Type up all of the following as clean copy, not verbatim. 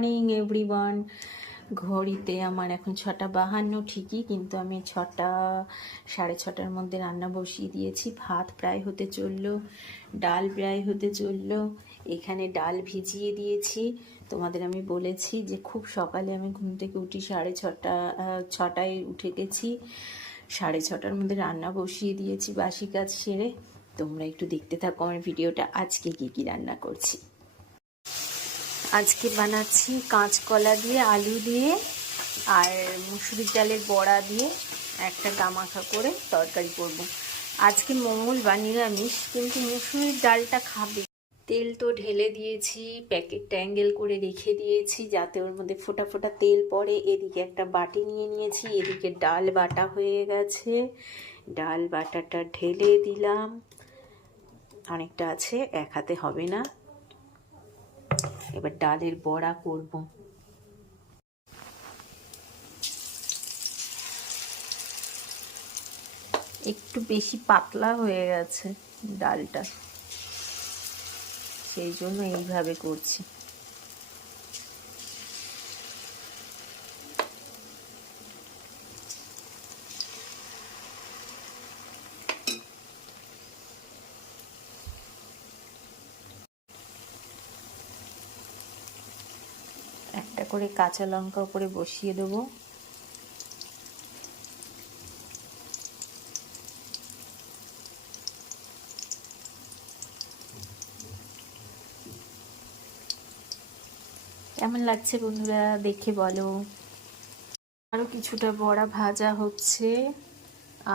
Morning everyone. ঘড়িতে আমার এখন 6:52 ঠিকই, কিন্তু আমি 6:30-6:30 মধ্যে রান্না বসিয়ে দিয়েছি। ভাত প্রায় হতে চললো, ডাল প্রায় হতে চললো। এখানে ডাল ভিজিয়ে দিয়েছি। তোমাদের আমি বলেছি যে খুব সকালে আমি ঘুম থেকে উঠি 6:30টায় উঠে গেছি। 6:30টার মধ্যে রান্না বসিয়ে দিয়েছি বাসি কাজ সেরে। তোমরা একটু দেখতে থাকো আমার ভিডিওটা, আজকে কি রান্না করছি। আজকে বানাচ্ছি কাঁচকলা দিয়ে, আলু দিয়ে আর মুসুরির ডালের বড়া দিয়ে একটা গামাখা করে তরকারি করব। আজকে মঙ্গলবার, নিরামিষ, কিন্তু মুসুরির ডালটা খাবে। তেল তো ঢেলে দিয়েছি, প্যাকেটটা অ্যাঙ্গেল করে রেখে দিয়েছি যাতে ওর মধ্যে ফোটা ফোটা তেল পড়ে। এদিকে একটা বাটি নিয়ে নিয়েছি, এদিকে ডাল বাটা হয়ে গেছে। ডাল বাটাটা ঢেলে দিলাম, অনেকটা আছে, এক হাতে হবে না। এবার ডালের বড়া করব। একটু বেশি পাতলা হয়ে গেছে ডালটা, সেই জন্য এইভাবে করছি। একটা করে কাঁচা লঙ্কা উপরে বসিয়ে দেবো। কেমন লাগছে বন্ধুরা, দেখে বলো। আরও কিছুটা বড়া ভাজা হচ্ছে,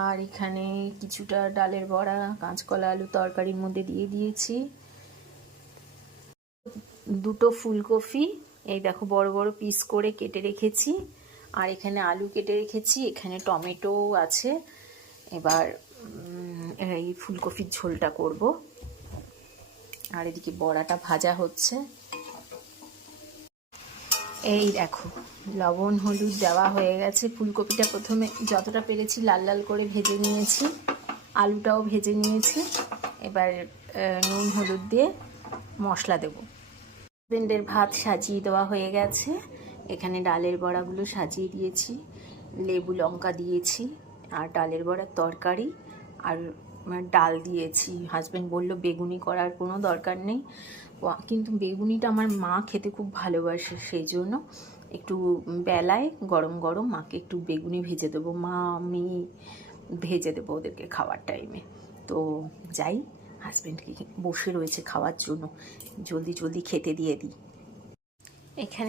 আর এখানে কিছুটা ডালের বড়া কাঁচকলা আলু তরকারির মধ্যে দিয়ে দিয়েছি। দুটো ফুলকপি এই দেখো বড় বড় পিস করে কেটে রেখেছি, আর এখানে আলু কেটে রেখেছি, এখানে টমেটো আছে। এবার এই ফুলকপির ঝোলটা করব। আর এদিকে বড়াটা ভাজা হচ্ছে। এই দেখো লবণ হলুদ দেওয়া হয়ে গেছে। ফুলকপিটা প্রথমে যতটা পেরেছি লাল লাল করে ভেজে নিয়েছি, আলুটাও ভেজে নিয়েছি। এবার নুন হলুদ দিয়ে মশলা দেবো। হাজবেন্ডের ভাত সাজিয়ে দেওয়া হয়ে গেছে। এখানে ডালের বড়াগুলো সাজিয়ে দিয়েছি, লেবু লঙ্কা দিয়েছি, আর ডালের বড়ার তরকারি আর ডাল দিয়েছি। হাজবেন্ড বলল বেগুনি করার কোনো দরকার নেই, কিন্তু বেগুনিটা আমার মা খেতে খুব ভালোবাসে, সেই জন্য একটু বেলায় গরম গরম মাকে একটু বেগুনি ভেজে দেবো। মা আমি ভেজে দেবো ওদেরকে খাওয়ার টাইমে। তো যাই, হাজবেন্ডকে বসে রয়েছে খাওয়ার জন্য, জলদি জলদি খেতে দিয়ে দিই। এখানে